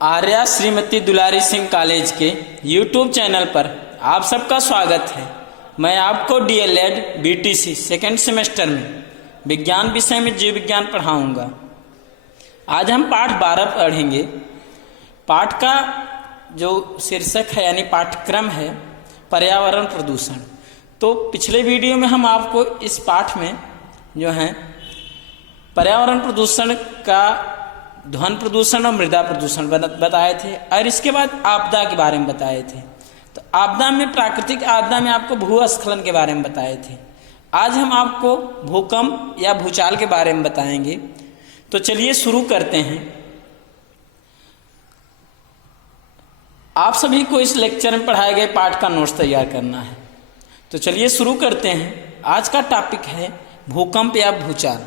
आर्या श्रीमती दुलारी Singh college के YouTube channel पर आप सबका स्वागत है। मैं आपको डीएलएड बीटीसी सेकेंड सेमेस्टर में विज्ञान विषय में जीव विज्ञान पढ़ाऊंगा। आज हम पाठ 12 पढ़ेंगे। पाठ का जो शीर्षक है यानी पाठ्यक्रम है पर्यावरण प्रदूषण। तो पिछले वीडियो में हम आपको इस पाठ में जो है पर्यावरण प्रदूषण का ध्वनि प्रदूषण और मृदा प्रदूषण बताए थे और इसके बाद आपदा के बारे में बताए थे। तो आपदा में प्राकृतिक आपदा में आपको भूस्खलन के बारे में बताए थे। आज हम आपको भूकंप या भूचाल के बारे में बताएंगे। तो चलिए शुरू करते हैं। आप सभी को इस लेक्चर में पढ़ाए गए पाठ का नोट्स तैयार करना है। तो चलिए शुरू करते हैं। आज का टॉपिक है भूकंप या भूचाल।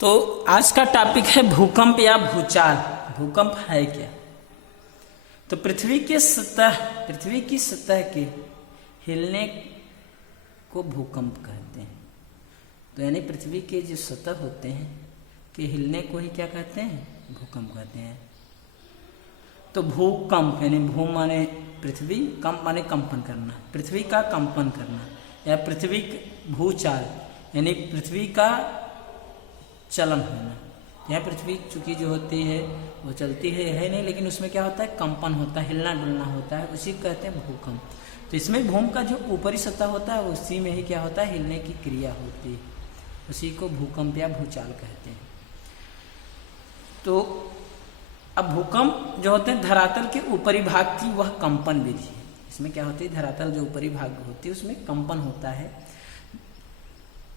तो आज का टॉपिक है भूकंप या भूचाल। भूकंप है क्या? तो पृथ्वी की सतह के हिलने को भूकंप कहते हैं। तो यानी पृथ्वी के जो सतह होते हैं के हिलने को ही क्या कहते हैं? भूकंप कहते हैं। तो भूकंप यानी भू माने पृथ्वी, कंप माने कंपन करना, पृथ्वी का कंपन करना, या पृथ्वी भूचाल यानी पृथ्वी का चलन होना। यह पृथ्वी चूंकि जो होती है वो चलती है नहीं, लेकिन उसमें क्या होता है? कंपन होता है, हिलना डुलना होता है, उसी को कहते हैं भूकंप। तो इसमें भूमि का जो ऊपरी सतह होता है उसी में ही क्या होता है? हिलने की क्रिया होती है, उसी को भूकंप या भूचाल कहते हैं। तो अब भूकंप जो होते हैं धरातल के ऊपरी भाग की वह कंपन विधि है। इसमें क्या होती है? धरातल जो ऊपरी भाग होती है उसमें कंपन होता है,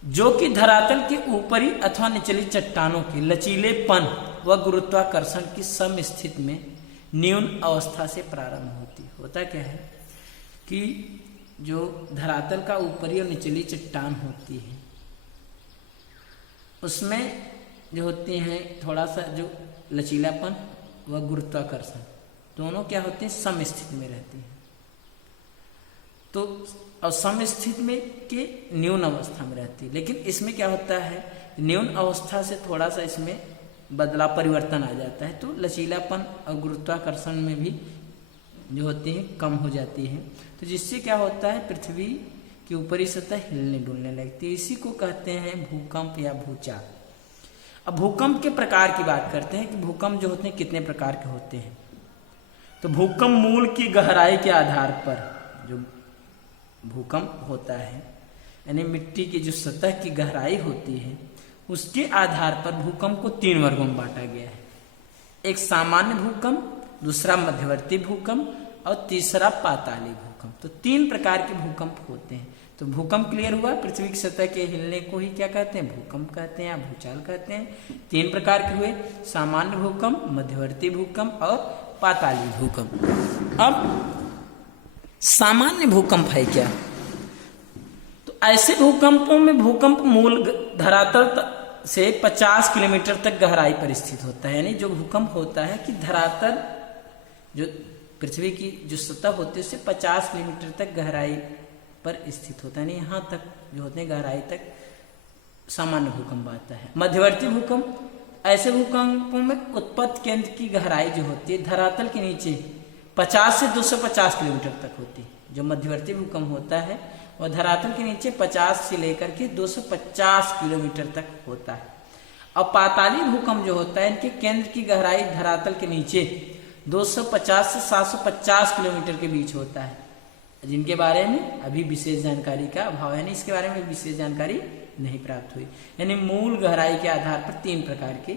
जो कि धरातल के ऊपरी अथवा निचली चट्टानों के लचीलेपन व गुरुत्वाकर्षण की समस्थिति में न्यून अवस्था से प्रारंभ होती। होता क्या है कि जो धरातल का ऊपरी और निचली चट्टान होती है उसमें जो होती हैं थोड़ा सा जो लचीलापन व गुरुत्वाकर्षण दोनों क्या होते हैं? समस्थिति में रहती हैं। तो और समस्थिति में के न्यून अवस्था में रहती है। लेकिन इसमें क्या होता है? न्यून अवस्था से थोड़ा सा इसमें बदलाव परिवर्तन आ जाता है, तो लचीलापन और गुरुत्वाकर्षण में भी जो होती है कम हो जाती है। तो जिससे क्या होता है? पृथ्वी की ऊपरी सतह हिलने डुलने लगती है। इसी को कहते हैं भूकंप या भूचाल। अब भूकंप के प्रकार की बात करते हैं कि भूकंप जो होते हैं कितने प्रकार के होते हैं। तो भूकंप मूल की गहराई के आधार पर जो भूकंप होता है यानी मिट्टी की जो सतह की गहराई होती है उसके आधार पर भूकंप को 3 वर्गों में बांटा गया है। एक सामान्य भूकंप, दूसरा मध्यवर्ती भूकंप और तीसरा पाताली भूकंप। तो 3 प्रकार के भूकंप होते हैं। तो भूकंप क्लियर हुआ। पृथ्वी की सतह के हिलने को ही क्या कहते हैं? भूकंप कहते हैं या भूचाल कहते हैं। 3 प्रकार के हुए, सामान्य भूकंप, मध्यवर्ती भूकंप और पाताली भूकंप। अब सामान्य भूकंप है क्या? तो ऐसे भूकंपों में भूकंप मूल धरातल से 50 किलोमीटर तक गहराई पर स्थित होता है। यानी जो भूकंप होता है कि धरातल जो पृथ्वी की जो सतह होती है उससे 50 किलोमीटर तक गहराई पर स्थित होता है। यानी यहाँ तक जो होते हैं गहराई तक सामान्य भूकंप आता है। मध्यवर्ती भूकंप, ऐसे भूकंपों में उत्पत्ति केंद्र की गहराई जो होती है धरातल के नीचे 50 से 250 किलोमीटर तक होती है। जो मध्यवर्ती भूकंप होता है वह धरातल के नीचे 50 से लेकर के 250 किलोमीटर तक होता है। और पाताली भूकंप जो होता है इनके केंद्र की गहराई धरातल के नीचे 250 से 750 किलोमीटर के बीच होता है, जिनके बारे में अभी विशेष जानकारी का अभाव है। यानी इसके बारे में विशेष जानकारी नहीं प्राप्त हुई। यानी मूल गहराई के आधार पर 3 प्रकार के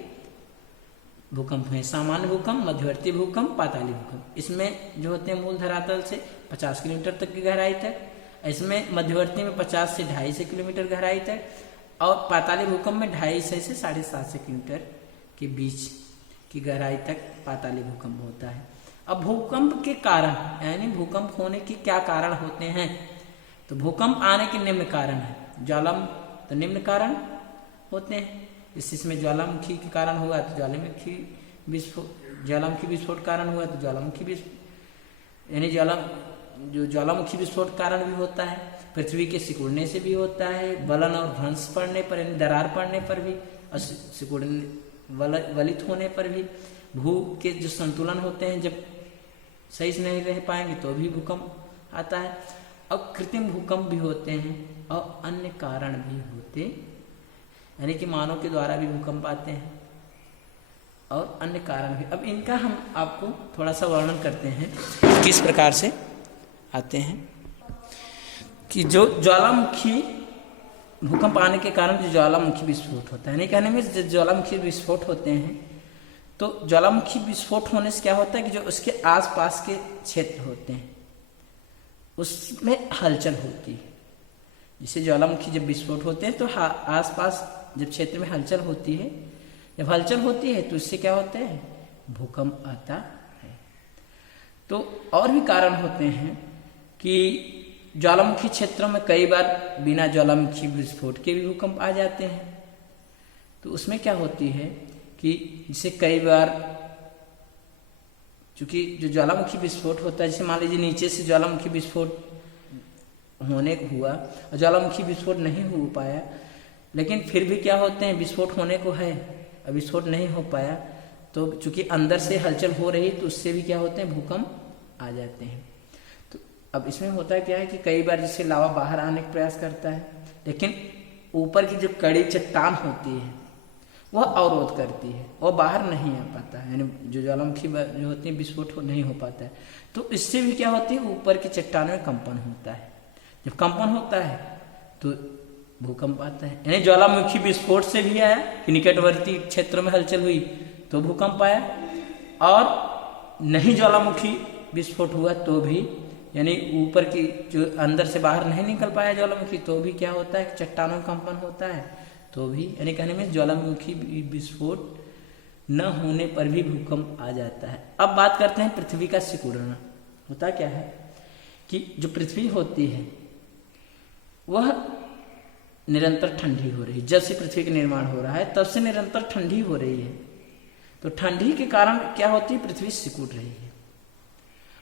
भूकंप हैं: सामान्य भूकंप, मध्यवर्ती भूकंप, पाताली भूकंप। इसमें जो होते हैं मूल धरातल से 50 किलोमीटर तक की गहराई तक, इसमें मध्यवर्ती में 50 से 250 किलोमीटर गहराई तक, और पाताली भूकंप में 250 से 750 किलोमीटर के बीच की गहराई तक पाताली भूकंप होता है। अब भूकंप के कारण यानी भूकंप होने के क्या कारण होते हैं? तो भूकंप आने के निम्न कारण है। तो निम्न कारण होते हैं। इसमें ज्वालामुखी के कारण हुआ तो ज्वालामुखी विस्फोट कारण हुआ तो यानी ज्वालामुखी विस्फोट कारण भी होता है। पृथ्वी के सिकुड़ने से भी होता है। वलन और ध्वंस पड़ने पर यानी दरार पड़ने पर भी, सिकुड़ने वलित होने पर भी, भू के जो संतुलन होते हैं जब सही से नहीं रह पाएंगे तो भी भूकंप आता है। अब कृत्रिम भूकंप भी होते हैं और अन्य कारण भी होते, यानी कि मानव के द्वारा भी भूकंप आते हैं और अन्य कारण भी। अब इनका हम आपको थोड़ा सा वर्णन करते हैं किस प्रकार से आते हैं। कि जो ज्वालामुखी भूकंप आने के कारण जो ज्वालामुखी विस्फोट होता है, नहीं कहने में जो ज्वालामुखी विस्फोट होते हैं, तो ज्वालामुखी विस्फोट होने से क्या होता है कि जो उसके आसपास के क्षेत्र होते हैं उसमें हलचल होती है। जैसे ज्वालामुखी जब विस्फोट होते हैं तो आसपास जब क्षेत्र में हलचल होती है, जब हलचल होती है तो इससे क्या होता है, भूकंप आता है। तो और भी कारण होते हैं कि ज्वालामुखी क्षेत्रों में कई बार बिना ज्वालामुखी विस्फोट के भी भूकंप आ जाते हैं। तो उसमें क्या होती है कि जैसे कई बार चूंकि जो ज्वालामुखी विस्फोट होता है, जैसे मान लीजिए नीचे से ज्वालामुखी विस्फोट होने को हुआ और ज्वालामुखी विस्फोट नहीं हो पाया, लेकिन फिर भी क्या होते हैं, विस्फोट होने को है और विस्फोट नहीं हो पाया, तो चूंकि अंदर से हलचल हो रही तो उससे भी क्या होते हैं, भूकंप आ जाते हैं। तो अब इसमें होता क्या है कि कई बार जैसे लावा बाहर आने का प्रयास करता है, लेकिन ऊपर की जो कड़ी चट्टान होती है वह अवरोध करती है और बाहर नहीं आ पाता है, यानी जो ज्वालामुखी जो होती है विस्फोट नहीं हो पाता है। तो इससे भी क्या होती है, ऊपर की चट्टान में कंपन होता है। जब कंपन होता है तो भूकंप आता है। यानी ज्वालामुखी विस्फोट से भी आया कि निकटवर्ती क्षेत्रों में हलचल हुई तो भूकंप आया, और नहीं ज्वालामुखी विस्फोट हुआ तो भी, यानी ऊपर की जो अंदर से बाहर नहीं निकल पाया ज्वालामुखी, तो भी क्या होता है, चट्टानों में कंपन होता है तो भी, यानी कहने में ज्वालामुखी विस्फोट न होने पर भी भूकंप आ जाता है। अब बात करते हैं पृथ्वी का सिकुड़ना। होता क्या है कि जो पृथ्वी होती है वह निरंतर ठंडी हो रही है। जब से पृथ्वी का निर्माण हो रहा है तब से निरंतर ठंडी हो रही है। तो ठंडी के कारण क्या होती है, पृथ्वी सिकुड़ रही है,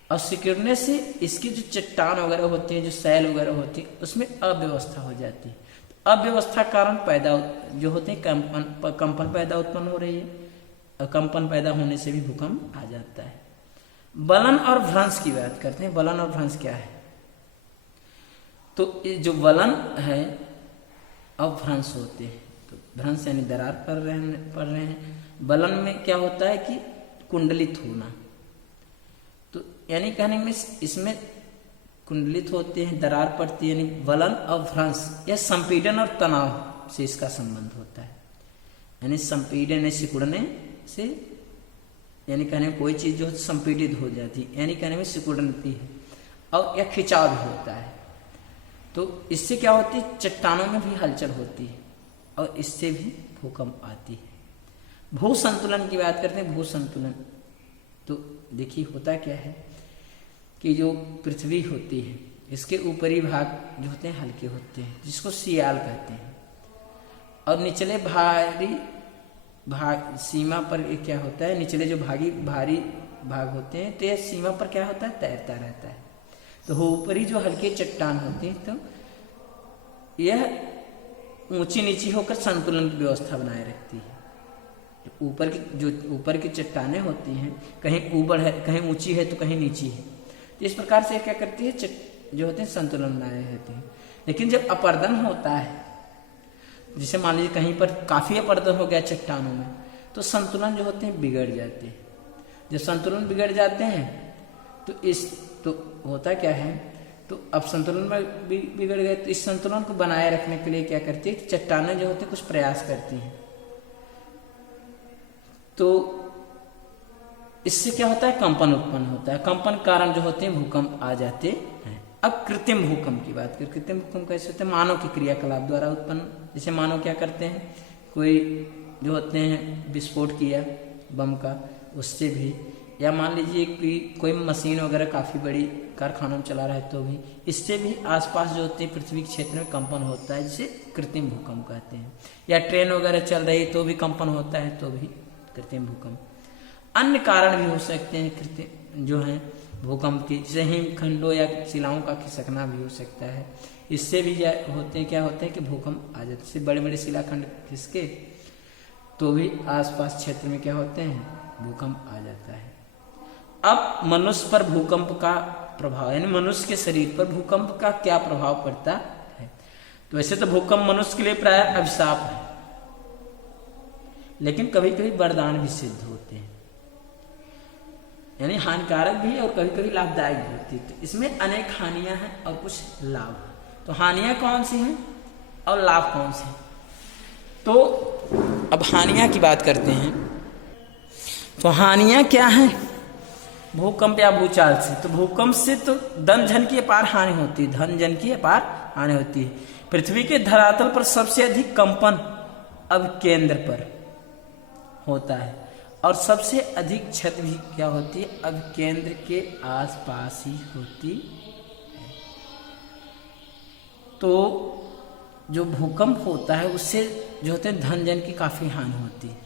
और सिकुड़ने से इसकी जो चट्टान वगैरह होती है, जो सैल वगैरह होती है, उसमें अव्यवस्था हो जाती है। अव्यवस्था कारण पैदा जो होते हैं कंपन पैदा उत्पन्न हो रही है, और कंपन पैदा होने से भी भूकंप आ जाता है। बलन और भ्रंश की बात करते हैं। बलन और भ्रंश क्या है, तो जो बलन है और भ्रंश होते हैं, तो भ्रंश यानी दरार पड़ रहे हैं। बलन में क्या होता है कि कुंडलित होना, तो यानी कहने में इसमें कुंडलित होते हैं, दरार पड़ती है, यानी बलन और भ्रंश, यह संपीड़न और तनाव से इसका संबंध होता है। यानी संपीड़न सिकुड़ने से, यानी कहने में कोई चीज जो संपीड़ित हो जाती है, यानी कहने में सिकुड़ती है, और यह खिंचाव भी होता है। तो इससे क्या होती है, चट्टानों में भी हलचल होती है और इससे भी भूकंप आती है। भू संतुलन की बात करते हैं। भू संतुलन तो देखिए होता क्या है कि जो पृथ्वी होती है इसके ऊपरी भाग जो होते हैं हल्के होते हैं, जिसको सियाल कहते हैं, और निचले भारी भाग सीमा पर क्या होता है, निचले जो भारी भाग होते हैं तो यह सीमा पर क्या होता है, तैरता रहता है। तो ऊपरी जो हल्के चट्टान होती है तो यह ऊंची नीची होकर संतुलन की व्यवस्था बनाए रखती है। ऊपर की चट्टानें होती हैं, कहीं ऊबड़ है, कहीं ऊंची है तो कहीं नीची है, तो इस प्रकार से क्या करती है, जो होते हैं संतुलन बनाए रहते हैं। लेकिन जब अपर्दन होता है, जैसे मान लीजिए कहीं पर काफी अपर्दन हो गया चट्टानों में, तो संतुलन जो होते हैं बिगड़ जाते हैं। जब संतुलन बिगड़ जाते हैं तो होता क्या है, तो अब संतुलन में बिगड़ गए, तो इस संतुलन को बनाए रखने के लिए क्या करती है, चट्टानें जो होती हैं कुछ प्रयास करती हैं। तो इससे क्या होता है, कंपन उत्पन्न होता है। कंपन कारण जो होते हैं भूकंप आ जाते हैं। अब कृत्रिम भूकंप की बात करें। कृत्रिम भूकंप कैसे होते हैं, मानव की क्रियाकलाप द्वारा उत्पन्न। जैसे मानव क्या करते हैं, कोई जो होते हैं विस्फोट किया बम का, उससे भी, या मान लीजिए कि कोई मशीन वगैरह काफी बड़ी कारखानों में चला रहा है तो भी, इससे भी आसपास जो होते हैं पृथ्वी के क्षेत्र में कंपन होता है, जिसे कृत्रिम भूकंप कहते हैं। या ट्रेन वगैरह चल रही तो भी कंपन होता है, तो भी कृत्रिम भूकंप। अन्य कारण भी हो सकते हैं कृत्रिम जो है भूकंप की, जैसे हिमखंडों या शिलाओं का खिसकना भी हो सकता है। इससे भी होते हैं, क्या होते हैं कि भूकंप आ जाते हैं। बड़े बड़े शिलाखंड खिसके तो भी आसपास क्षेत्र में क्या होते हैं, भूकंप आ जाता है। अब मनुष्य पर भूकंप का प्रभाव, यानी मनुष्य के शरीर पर भूकंप का क्या प्रभाव पड़ता है। तो वैसे तो भूकंप मनुष्य के लिए प्राय अभिशाप है, लेकिन कभी कभी वरदान भी सिद्ध होते हैं, यानी हानिकारक भी और कभी कभी लाभदायक भी होती है। तो इसमें अनेक हानियां हैं और कुछ लाभ। तो हानियां कौन सी हैं और लाभ कौन से हैं? तो अब हानियां की बात करते हैं। तो हानियां क्या हैं भूकंप या भूचाल से? तो भूकंप से तो धन जन की अपार हानि होती है, धन जन की अपार हानि होती है। पृथ्वी के धरातल पर सबसे अधिक कंपन अब केंद्र पर होता है और सबसे अधिक क्षति भी क्या होती है, अब केंद्र के आसपास ही होती है। तो जो भूकंप होता है उससे जो होते हैं धन जन की काफी हानि होती है।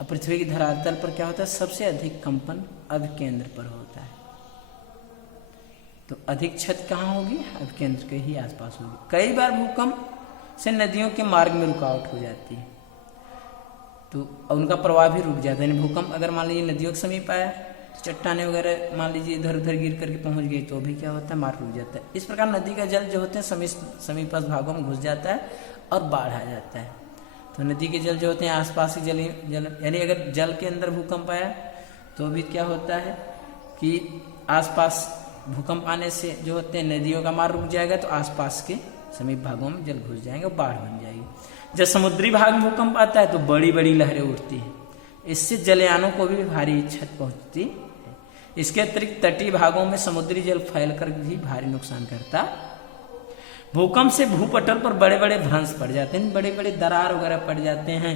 अब पृथ्वी के धरातल पर क्या होता है, सबसे अधिक कंपन अब केंद्र पर होता है। तो अधिक क्षति कहाँ होगी, अब केंद्र के ही आसपास होगी। कई बार भूकंप से नदियों के मार्ग में रुकावट हो जाती है, तो उनका प्रवाह भी रुक जाता है। यानी भूकंप अगर मान लीजिए नदियों के समीप आया तो चट्टाने वगैरह मान लीजिए इधर उधर गिर करके पहुंच गई तो भी क्या होता है, मार्ग रुक जाता है। इस प्रकार नदी का जल जो होते हैं समीपस्थ भागों में घुस जाता है और बाढ़ आ जाता है। तो नदी के जल जो होते हैं आसपास के जल यानी अगर जल के अंदर भूकंप आया तो भी क्या होता है कि आसपास भूकंप आने से जो होते हैं नदियों का मार्ग रुक जाएगा, तो आसपास के समीप भागों में जल घुस जाएंगे और बाढ़ बन जाएगी। जब समुद्री भाग में भूकंप आता है तो बड़ी बड़ी लहरें उठती हैं, इससे जलयानों को भी भारी क्षति पहुंचती है। इसके अतिरिक्त तटीय भागों में समुद्री जल फैलकर भी भारी नुकसान करता। भूकंप से भूपटल पर बड़े बड़े भ्रंश पड़ जाते हैं, बड़े बड़े दरार वगैरह पड़ जाते हैं,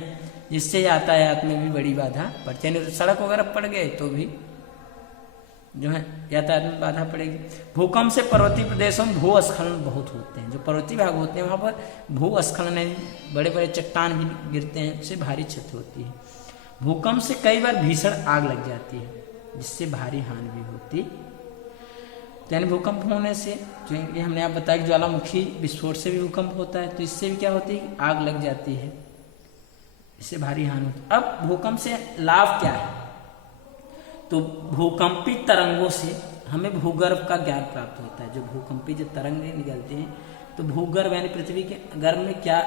जिससे यातायात में भी बड़ी बाधा पड़ती है। सड़क वगैरह पड़ गए तो भी जो है यातायात में बाधा पड़ेगी। भूकंप से पर्वतीय प्रदेशों में भूस्खलन बहुत होते हैं। जो पर्वतीय भाग होते हैं वहां पर भूस्खलन, बड़े बड़े चट्टान भी गिरते हैं, उससे भारी क्षति होती है। भूकंप से कई बार भीषण आग लग जाती है, जिससे भारी हानि भी होती। यानी भूकंप होने से जो ये हमने आप बताया कि ज्वालामुखी विस्फोट से भी भूकंप होता है, तो इससे भी क्या होती है, आग लग जाती है, इससे भारी हानि होती है। अब भूकंप से लाभ क्या है? तो भूकंपी तरंगों से हमें भूगर्भ का ज्ञान प्राप्त होता है। जो भूकंपी जो तरंगें निकलती हैं तो भूगर्भ यानी पृथ्वी के गर्भ में क्या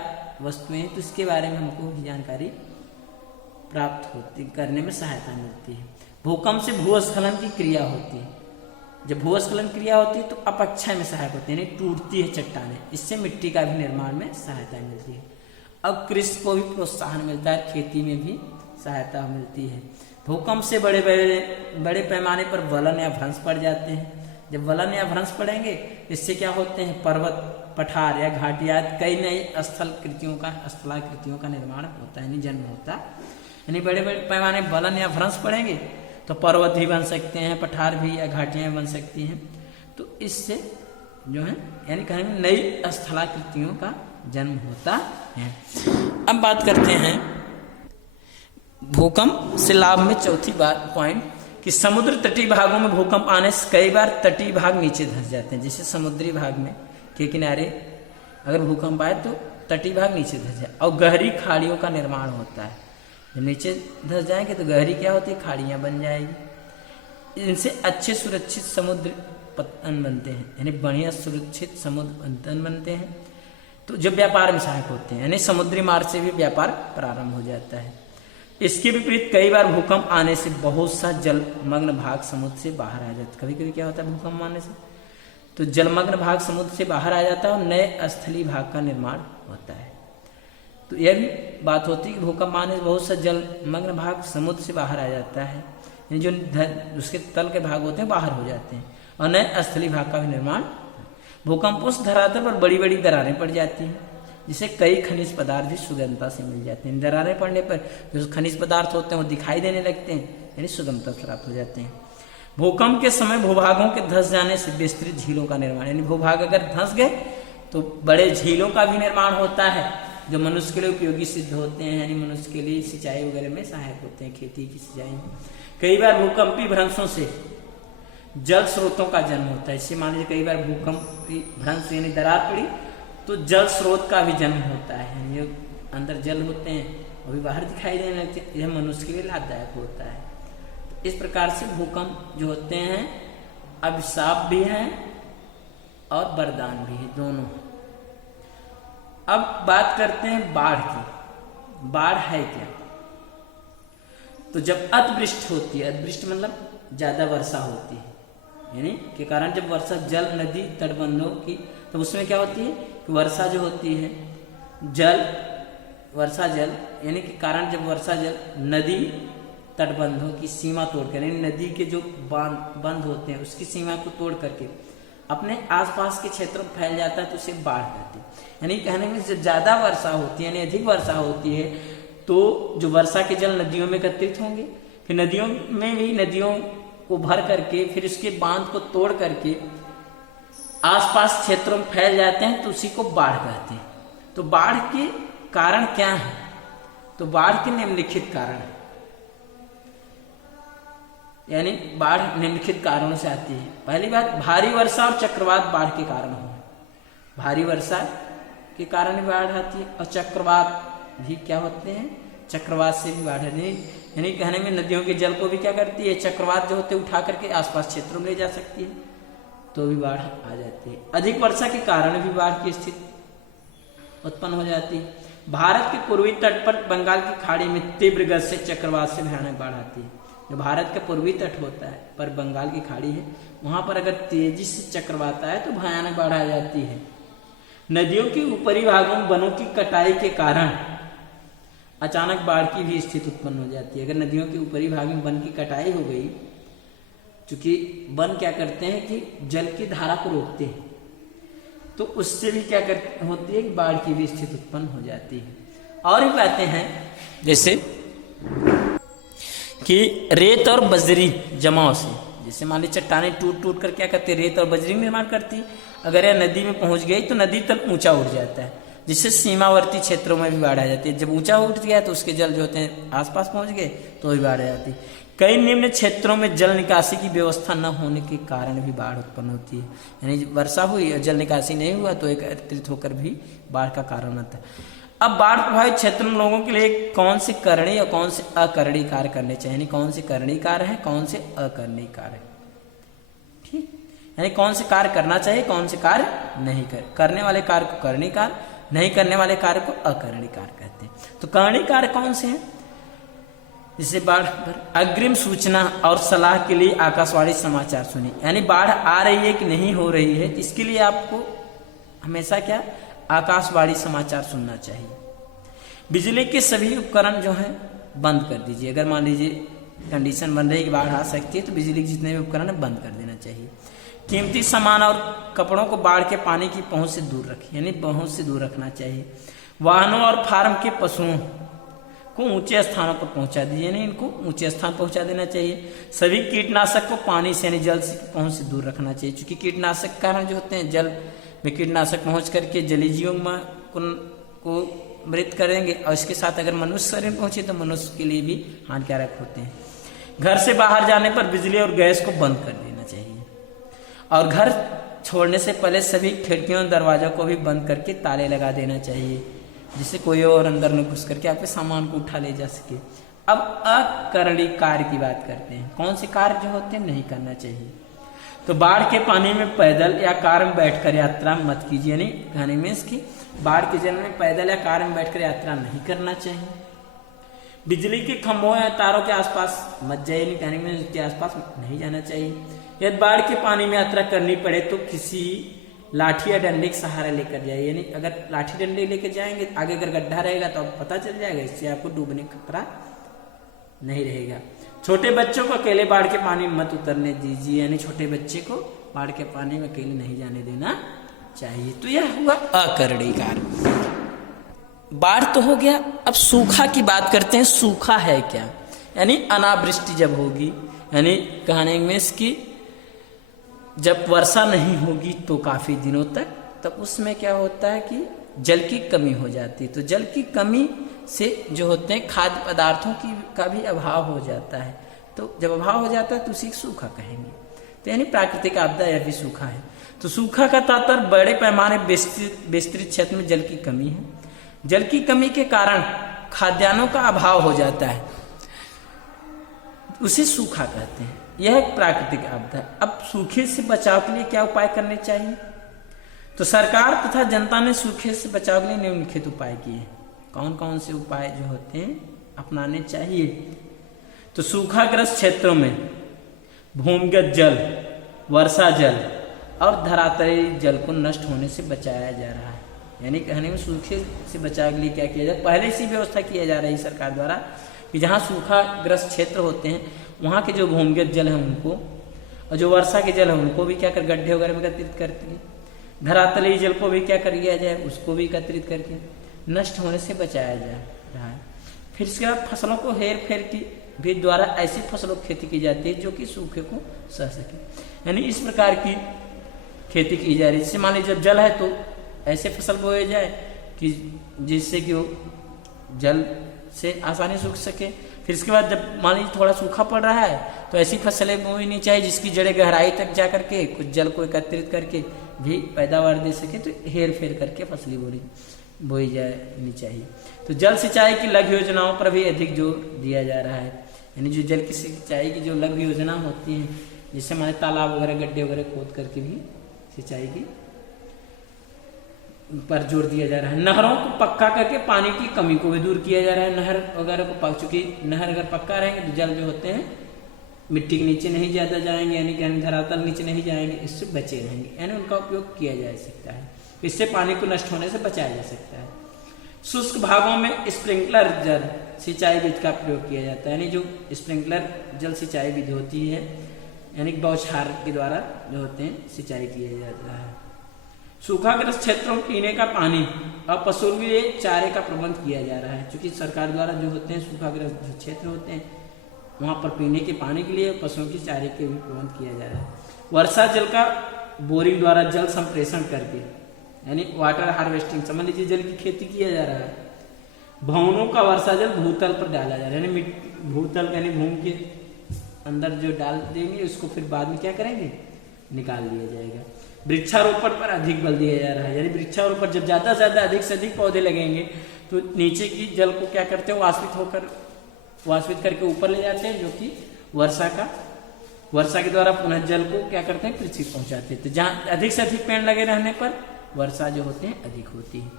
वस्तुएं हैं, तो इसके बारे में हमको जानकारी प्राप्त होती, करने में सहायता मिलती है। भूकंप से भूस्खलन की क्रिया होती है। जब भूस्खलन क्रिया होती है तो अपक्षय में सहायक होती है, यानी टूटती है चट्टानें, इससे मिट्टी का भी निर्माण में सहायता मिलती है। अब कृषि को भी प्रोत्साहन मिलता है, खेती में भी सहायता मिलती है। भूकंप से बड़े पैमाने पर वलन या भ्रंश पड़ जाते हैं। जब वलन या भ्रंश पड़ेंगे इससे क्या होते हैं, पर्वत, पठार या घाटियां कई नई स्थलाकृतियों का निर्माण होता है, यानी जन्म होता है। यानी बड़े बड़े पैमाने वलन या भ्रंश पड़ेंगे तो पर्वत भी बन सकते हैं, पठार भी या घाटियां भी बन सकती हैं। तो इससे जो है यानी कहेंगे नई स्थलाकृतियों का जन्म होता है। अब बात करते हैं भूकंप से लाभ में चौथी बात पॉइंट कि समुद्र तटीय भागों में भूकंप आने से कई बार तटीय भाग नीचे धंस जाते हैं। जैसे समुद्री भाग में के किनारे अगर भूकंप आए तो तटीय भाग नीचे धंस जाए और गहरी खाड़ियों का निर्माण होता है। जब नीचे धंस जाएंगे तो गहरी क्या होती है, खाड़ियां बन जाएगी। इनसे अच्छे सुरक्षित समुद्र पतन बनते हैं, यानी बढ़िया सुरक्षित समुद्र पतन बनते हैं। तो जब व्यापार में सहायक होते हैं, यानी समुद्री मार्ग से भी व्यापार प्रारंभ हो जाता है। इसके विपरीत कई बार भूकंप आने से बहुत सा जलमग्न भाग समुद्र से बाहर आ जाता है। कभी कभी क्या होता है भूकंप आने से तो जलमग्न भाग समुद्र से बाहर आ जाता है और नए स्थलीय भाग का निर्माण होता है। तो यह भी बात होती है कि भूकंप आने से बहुत सा जलमग्न भाग समुद्र से बाहर आ जाता है, यानी जो उसके तल के भाग होते हैं बाहर हो जाते हैं और नए स्थलीय भाग का भी निर्माण। भूकंपों से धरातल पर बड़ी बड़ी दरारें पड़ जाती हैं, जिसे कई खनिज पदार्थ भी सुगमता से मिल जाते हैं। दरारें पड़ने पर जो खनिज पदार्थ होते हैं वो दिखाई देने लगते हैं, यानी सुगमता प्राप्त हो जाते हैं। भूकंप के समय भूभागों के धंस जाने से विस्तृत झीलों का निर्माण, यानी भूभाग अगर धंस गए तो बड़े झीलों का भी निर्माण होता है, जो मनुष्य के लिए उपयोगी सिद्ध होते हैं, यानी मनुष्य के लिए सिंचाई वगैरह में सहायक होते हैं, खेती की सिंचाई में। कई बार भूकंपी भ्रंशों से जल स्रोतों का जन्म होता है। इससे मान लीजिए कई बार भूकंपी भ्रंश यानी दरार पड़ी तो जल स्रोत का भी जन्म होता है, जो अंदर जल होते हैं वो भी बाहर दिखाई देने लगते हैं। यह मनुष्य के लिए लाभदायक होता है। इस प्रकार से भूकंप जो होते हैं अभिशाप भी है और वरदान भी है, दोनों। अब बात करते हैं बाढ़ की। बाढ़ है क्या? तो जब अतिवृष्टि होती है, अतिवृष्टि मतलब ज्यादा वर्षा होती है, यानी के कारण जब वर्षा जल नदी तटबंधों की, तो उसमें क्या होती है कि वर्षा जो होती है वर्षा जल यानी के कारण जब वर्षा जल नदी तटबंधों की सीमा तोड़कर, यानी नदी के जो बंद होते हैं उसकी सीमा को तोड़ करके अपने आसपास के क्षेत्रों में फैल जाता है, तो उसे बाढ़ कहते हैं। यानी कहने में जब ज्यादा वर्षा होती है, यानी अधिक वर्षा होती है, तो जो वर्षा के जल नदियों में एकत्रित होंगे, फिर नदियों में भी नदियों को भर करके फिर उसके बांध को तोड़ करके आसपास क्षेत्रों में फैल जाते हैं, तो उसी को बाढ़ कहते हैं। तो बाढ़ के कारण क्या है? तो बाढ़ के निम्नलिखित कारण है, यानी बाढ़ निम्नलिखित कारणों से आती है। पहली बात, भारी वर्षा और चक्रवात बाढ़ के कारण हो। भारी वर्षा के कारण भी बाढ़ आती है, और चक्रवात भी क्या होते हैं, चक्रवात से भी बाढ़ आती है। यानी कहने में नदियों के जल को भी क्या करती है, चक्रवात जो होते हैं उठा करके आसपास क्षेत्रों में ले जा सकती है, तो भी बाढ़ आ जाती है। अधिक वर्षा के कारण भी बाढ़ की स्थिति उत्पन्न हो जाती है। भारत के पूर्वी तट पर बंगाल की खाड़ी में तीव्र गति से चक्रवात से भयानक बाढ़ आती है। जो भारत का पूर्वी तट होता है पर बंगाल की खाड़ी है, वहां पर अगर तेजी से चक्रवात आए तो भयानक बाढ़ आ जाती है। नदियों के ऊपरी भागों में वनों की कटाई के कारण अचानक बाढ़ की भी स्थिति उत्पन्न हो जाती है। अगर नदियों के ऊपरी भाग में वन की कटाई हो गई, क्योंकि वन क्या करते हैं कि जल की धारा को रोकते हैं, तो उससे भी क्या होती है कि बाढ़ की भी स्थिति उत्पन्न हो जाती है। और भी बातें हैं, जैसे कि रेत और बजरी जमाव से, जैसे मान ली चट्टाने टूट टूट कर क्या करती है, रेत और बजरी निर्माण करती है। अगर यह नदी में पहुंच गई तो नदी तक ऊंचा उठ जाता है, जिससे सीमावर्ती क्षेत्रों में भी बाढ़ आ जाती है। जब ऊंचा उठ गया तो उसके जल जो होते हैं आसपास पहुंच गए तो भी बाढ़ आ जाती है। कई निम्न क्षेत्रों में जल निकासी की व्यवस्था न होने के कारण भी बाढ़ उत्पन्न होती है। यानी वर्षा हुई और जल निकासी नहीं हुआ तो एकत्रित होकर भी बाढ़ का कारण होता है। अब बाढ़ प्रभावित क्षेत्र में लोगों के लिए कौन से करणी और कौन से अकरणी कार्य करने चाहिए, यानी कौन से करणी कार्य है, कौन से अकरणी कार्य है, ठीक। यानी कौन से कार्य करना चाहिए, कौन से कार्य नहीं करने वाले कार्य को करणी कार्य, नहीं करने वाले कार्य को अकरणी कार्य कहते हैं। तो करणी कार्य कौन से हैं? जैसे बाढ़ पर अग्रिम सूचना और सलाह के लिए आकाशवाणी समाचार सुनिए। यानी बाढ़ आ रही है कि नहीं हो रही है, इसके लिए आपको हमेशा क्या, आकाशवाणी समाचार सुनना चाहिए। बिजली के सभी उपकरण जो हैं बंद कर दीजिए। अगर मान लीजिए कंडीशन बन रही कि बाढ़ आ सकती है तो बिजली के जितने भी उपकरण है बंद कर देना चाहिए। कीमती सामान और कपड़ों को बाढ़ के पानी की पहुंच से दूर रखिए, यानी पहुंच से दूर रखना चाहिए। वाहनों और फार्म के पशुओं को ऊंचे स्थानों पर पहुंचा दीजिए, यानी इनको ऊंचे स्थान पहुंचा देना चाहिए। सभी कीटनाशक को पानी से यानी जल से पहुंच से दूर रखना चाहिए, क्योंकि कीटनाशक कारण जो होते हैं जल में कीटनाशक पहुंच करके जलीय जीवों को मृत करेंगे, और इसके साथ अगर मनुष्य शरीर में पहुंचे तो मनुष्य के लिए भी हानिकारक होते हैं। घर से बाहर जाने पर बिजली और गैस को बंद कर देना चाहिए, और घर छोड़ने से पहले सभी खिड़कियों और दरवाजों को भी बंद करके ताले लगा देना चाहिए, जिससे कोई और अंदर न घुस करके आपके सामान को उठा ले जा सके। अब अकरणी कार्य की बात करते हैं। कौन से कार्य जो होते हैं नहीं करना चाहिए? तो बाढ़ के पानी में पैदल या कार में बैठकर यात्रा मत कीजिए, यानी कहने में इसकी बाढ़ के जल में पैदल या कार में बैठकर यात्रा नहीं करना चाहिए। बिजली के खंभों या तारों के आसपास मत जाइए, यानी कहने में उसके आसपास नहीं जाना चाहिए। यदि बाढ़ के पानी में यात्रा करनी पड़े तो किसी लाठी या डंडे का सहारा लेकर जाइए, यानी अगर लाठी डंडे लेकर जाएंगे आगे अगर गड्ढा रहेगा तो आपको पता चल जाएगा, इससे आपको डूबने का खतरा नहीं रहेगा। छोटे बच्चों को अकेले बाढ़ के पानी में मत उतरने दीजिए, यानी छोटे बच्चे को बाढ़ के पानी में अकेले नहीं जाने देना चाहिए। तो यह हुआ अकरणी कार्य। बाढ़ तो हो गया, अब सूखा की बात करते हैं। सूखा है क्या? यानी अनावृष्टि जब होगी, यानी कहने में इसकी जब वर्षा नहीं होगी तो काफी दिनों तक, तब उसमें क्या होता है कि जल की कमी हो जाती है। तो जल की कमी से जो होते हैं खाद्य पदार्थों की का भी अभाव हो जाता है। तो जब अभाव हो जाता है तो उसी सूखा कहेंगे। तो यानी प्राकृतिक आपदा यह भी सूखा है। तो सूखा का तात्पर्य बड़े पैमाने विस्तृत क्षेत्र में जल की कमी है। जल की कमी के कारण खाद्यान्नों का अभाव हो जाता है। उसे सूखा कहते हैं। यह एक प्राकृतिक आपदा है। अब सूखे से बचाव के लिए क्या उपाय करने चाहिए? तो सरकार तथा जनता ने सूखे से बचाव के लिए निम्नलिखित उपाय किए। कौन कौन से उपाय जो होते हैं अपनाने चाहिए? तो सूखाग्रस्त क्षेत्रों में भूमिगत जल, वर्षा जल और धरातलीय जल को नष्ट होने से बचाया जा रहा है। यानी कहने में सूखे से बचाव के लिए क्या किया जाए, पहले से व्यवस्था किया जा रही है सरकार द्वारा कि जहाँ सूखाग्रस्त क्षेत्र होते हैं वहाँ के जो भूमिगत जल है उनको, और जो वर्षा के जल है उनको भी क्या कर गड्ढे वगैरह में एकत्रित करते हैं, धरातलीय जल को भी क्या कर लिया जाए, उसको भी एकत्रित करके नष्ट होने से बचाया जा रहा है। फिर इसके बाद फसलों को हेर फेर की भी द्वारा ऐसी फसलों की खेती की जाती है जो कि सूखे को सह सके। यानी इस प्रकार की खेती की जा रही है। जैसे मान लीजिए जब जल है तो ऐसे फसल बोए जाए कि जिससे कि वो जल से आसानी सूख सके। फिर इसके बाद जब मान लीजिए थोड़ा सूखा पड़ रहा है तो ऐसी फसलें बोनी चाहिए जिसकी जड़ें गहराई तक जा करके कुछ जल को एकत्रित करके भी पैदावार दे सके। तो हेर फेर करके फसली बोई जानी चाहिए। तो जल सिंचाई की लघु योजनाओं पर भी अधिक जोर दिया जा रहा है। यानी जो जल की सिंचाई की जो लघु योजना होती है, जिससे हमारे तालाब वगैरह गड्ढे वगैरह खोद करके भी सिंचाई की पर जोर दिया जा रहा है। नहरों को पक्का करके पानी की कमी को भी दूर किया जा रहा है। नहर वगैरह को चूंकि नहर अगर पक्का रहेंगे तो जल जो होते हैं मिट्टी के नीचे नहीं ज्यादा जाएंगे, यानी कि धरातल नीचे नहीं जाएंगे, इससे बचे रहेंगे। यानी उनका उपयोग किया जा सकता है, इससे पानी को नष्ट होने से बचाया जा सकता है। शुष्क भागों में स्प्रिंकलर जल सिंचाई विधि का प्रयोग किया जाता है। यानी जो स्प्रिंकलर जल सिंचाई विधि होती है, यानी बौछार के द्वारा जो होते हैं सिंचाई किया जाता है। सूखाग्रस्त क्षेत्रों में पीने का पानी और पशुओं के लिए चारे का प्रबंध किया जा रहा है। क्योंकि सरकार द्वारा जो होते हैं सूखाग्रस्त क्षेत्र होते हैं वहां पर पीने के पानी के लिए पशुओं के चारे के भी प्रबंध किया जा रहा है। वर्षा जल का बोरिंग द्वारा जल संप्रेषण करके, यानी वाटर हार्वेस्टिंग, समझ लीजिए जल की खेती किया जा रहा है। भवनों का वर्षा जल भूतल पर डाला जा रहा है, यानी भूतल यानी भूमि के अंदर जो डाल देंगे उसको फिर बाद में क्या करेंगे, निकाल दिया जाएगा। वृक्षारोपण पर अधिक बल दिया जा रहा है। यानी वृक्षारोपण जब ज्यादा से ज्यादा अधिक से अधिक पौधे लगेंगे तो नीचे की जल को क्या करते हैं, वाष्पित करके ऊपर ले जाते हैं, जो कि वर्षा के द्वारा पुनः जल को क्या करते हैं, पृथ्वी पहुंचाते हैं। तो जहां अधिक से अधिक पेड़ लगे रहने पर वर्षा जो होते हैं अधिक होती है।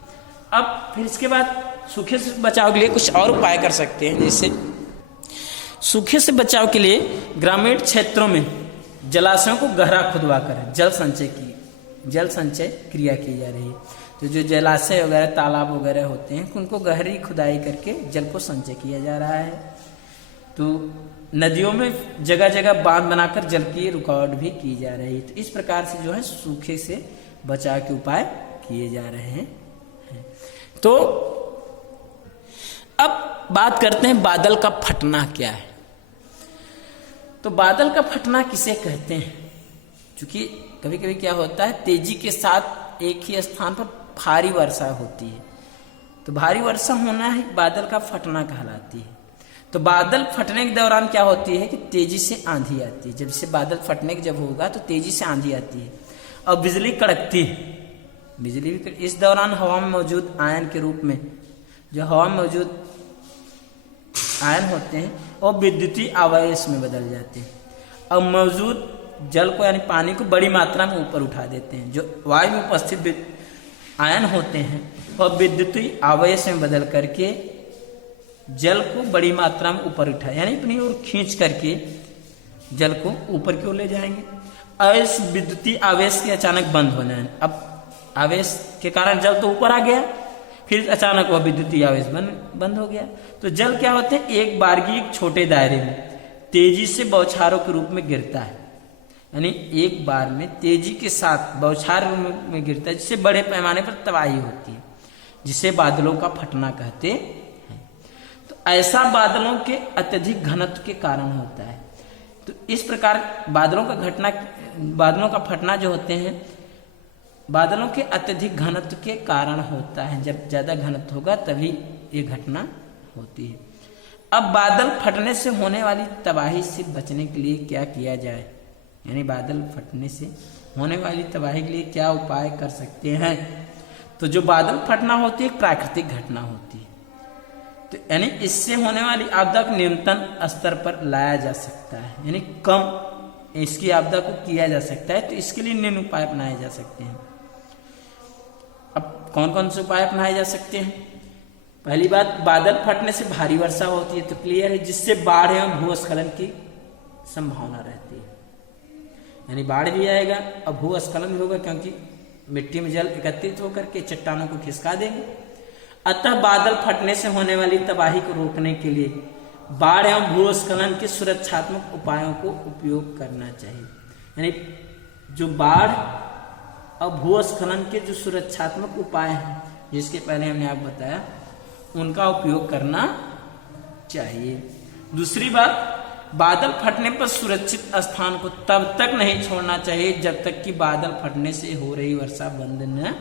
अब फिर इसके बाद सूखे से बचाव के लिए कुछ और उपाय कर सकते हैं। जैसे सूखे से बचाव के लिए ग्रामीण क्षेत्रों में जलाशयों को गहरा खुदवा कर जल संचय क्रिया की जा रही है। तो जो जलाशय वगैरह तालाब वगैरह होते हैं उनको गहरी खुदाई करके जल को संचय किया जा रहा है। तो नदियों में जगह जगह बांध बनाकर जल की रुकावट भी की जा रही है। तो इस प्रकार से जो है सूखे से बचाव के उपाय किए जा रहे हैं। तो अब बात करते हैं बादल का फटना क्या है। तो बादल का फटना किसे कहते हैं? क्योंकि कभी कभी क्या होता है, तेजी के साथ एक ही स्थान पर भारी वर्षा होती है। तो भारी वर्षा होना ही बादल का फटना कहलाती है। तो बादल फटने के दौरान क्या होती है कि तेजी से आंधी आती है। जब से बादल फटने के जब होगा तो तेजी से आंधी आती है और बिजली कड़कती है। बिजली भी इस दौरान हवा में मौजूद आयन के रूप में, जो हवा में मौजूद आयन होते हैं और विद्युतीय आवेश में बदल जाते हैं और मौजूद जल को यानी पानी को बड़ी मात्रा में ऊपर उठा देते हैं। जो वायु में उपस्थित आयन होते हैं वह विद्युतीय आवेश में बदल करके जल को बड़ी मात्रा में ऊपर उठा, यानी अपनी ओर खींच करके जल को ऊपर की ओर ले जाएंगे। और इस विद्युतीय आवेश के अचानक बंद होना है। अब आवेश के कारण जल तो ऊपर आ गया, फिर अचानक वह विद्युतीय आवेश बंद हो गया। तो जल क्या होते हैं, एक बारगी एक छोटे दायरे में तेजी से बौछारों के रूप में गिरता है। यानी एक बार में तेजी के साथ बौछार में गिरता है, जिससे बड़े पैमाने पर तबाही होती है, जिसे बादलों का फटना कहते हैं। तो ऐसा बादलों के अत्यधिक घनत्व के कारण होता है। तो इस प्रकार बादलों का फटना जो होते हैं बादलों के अत्यधिक घनत्व के कारण होता है। जब ज्यादा घनत्व होगा तभी ये घटना होती है। अब बादल फटने से होने वाली तबाही से बचने के लिए क्या किया जाए, यानी बादल फटने से होने वाली तबाही के लिए क्या उपाय कर सकते हैं। तो जो बादल फटना होती है एक प्राकृतिक घटना होती है। तो यानी इससे होने वाली आपदा को न्यूनतम स्तर पर लाया जा सकता है, यानी कम इसकी आपदा को किया जा सकता है। तो इसके लिए निम्न उपाय अपनाए जा सकते हैं। अब कौन कौन से उपाय अपनाए जा सकते हैं? पहली बात, बादल फटने से भारी वर्षा होती है, तो क्लियर है, जिससे बाढ़ एवं भूस्खलन की संभावना रहती है, यानी बाढ़ भी आएगा और भूस्खलन भी होगा, क्योंकि मिट्टी में जल एकत्रित होकर के चट्टानों को खिसका देंगे। अतः बादल फटने से होने वाली तबाही को रोकने के लिए बाढ़ एवं भूस्खलन के सुरक्षात्मक उपायों को उपयोग करना चाहिए। यानी जो बाढ़ और भूस्खलन के जो सुरक्षात्मक उपाय हैं, जिसके पहले हमने आपको बताया, उनका उपयोग करना चाहिए। दूसरी बात, बादल फटने पर सुरक्षित स्थान को तब तक नहीं छोड़ना चाहिए जब तक कि बादल फटने से हो रही वर्षा बंद न,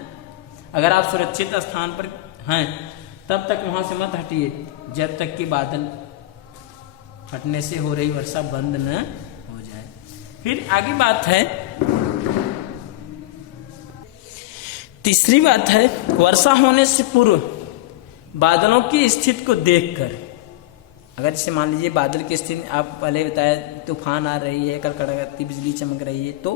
अगर आप सुरक्षित स्थान पर हैं तब तक वहां से मत हटिए जब तक कि बादल फटने से हो रही वर्षा बंद न हो जाए। फिर आगे बात है, तीसरी बात है, वर्षा होने से पूर्व बादलों की स्थिति को देखकर, अगर जैसे मान लीजिए बादल की स्थिति आप पहले बताया, तूफान आ रही है, कड़कड़ाती बिजली चमक रही है, तो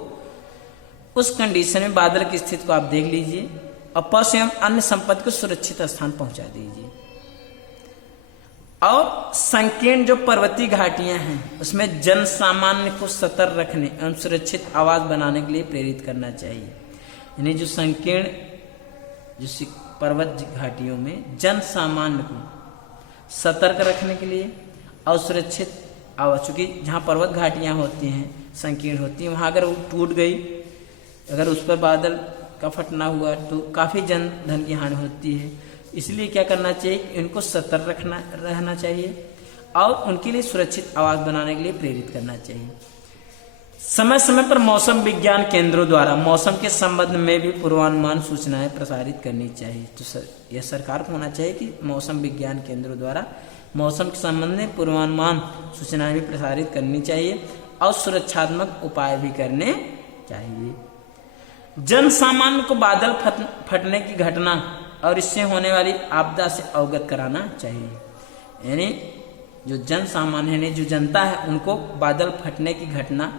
उस कंडीशन में बादल की स्थिति को आप देख लीजिए और पशु एवं अन्य संपत्ति को सुरक्षित स्थान पहुंचा दीजिए। और संकीर्ण जो पर्वतीय घाटियां हैं उसमें जन सामान्य को सतर्क रखने एवं सुरक्षित आवास बनाने के लिए प्रेरित करना चाहिए। यानी जो संकीर्ण जो पर्वत घाटियों में जन सामान्य को सतर्क रखने के लिए और सुरक्षित आवास, चूंकि जहाँ पर्वत घाटियाँ होती हैं, संकीर्ण होती हैं, वहाँ अगर वो टूट गई, अगर उस पर बादल का फटना हुआ तो काफ़ी जन धन की हानि होती है। इसलिए क्या करना चाहिए, इनको सतर्क रहना चाहिए और उनके लिए सुरक्षित आवास बनाने के लिए प्रेरित करना चाहिए। समय समय पर मौसम विज्ञान केंद्रों द्वारा मौसम के संबंध में भी पूर्वानुमान सूचनाएं प्रसारित करनी चाहिए। तो यह सरकार को होना चाहिए कि मौसम विज्ञान केंद्रों द्वारा मौसम के संबंध में पूर्वानुमान सूचनाएं भी प्रसारित करनी चाहिए और सुरक्षात्मक उपाय भी करने चाहिए। जन सामान्य को बादल फटने की घटना और इससे होने वाली आपदा से अवगत कराना चाहिए। यानी जो जन सामान्य है, जो जनता है, उनको बादल फटने की घटना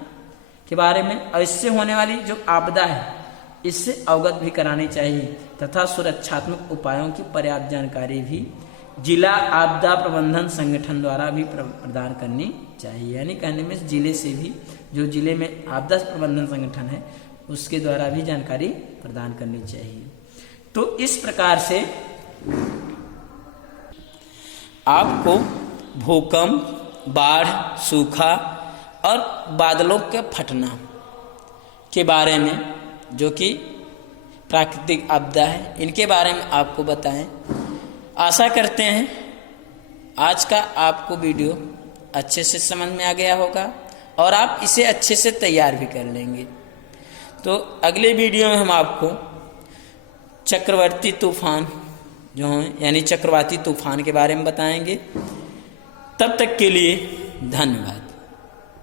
के बारे में और इससे होने वाली जो आपदा है इससे अवगत भी करानी चाहिए तथा सुरक्षात्मक उपायों की पर्याप्त जानकारी भी जिला आपदा प्रबंधन संगठन द्वारा भी प्रदान करनी चाहिए। यानी कहने में जिले से भी, जो जिले में आपदा प्रबंधन संगठन है उसके द्वारा भी जानकारी प्रदान करनी चाहिए। तो इस प्रकार से आपको भूकंप, बाढ़, सूखा और बादलों के फटना के बारे में, जो कि प्राकृतिक आपदा है, इनके बारे में आपको बताएं। आशा करते हैं आज का आपको वीडियो अच्छे से समझ में आ गया होगा और आप इसे अच्छे से तैयार भी कर लेंगे। तो अगले वीडियो में हम आपको चक्रवर्ती तूफान जो हैं, यानी चक्रवाती तूफान के बारे में बताएंगे। तब तक के लिए धन्यवाद।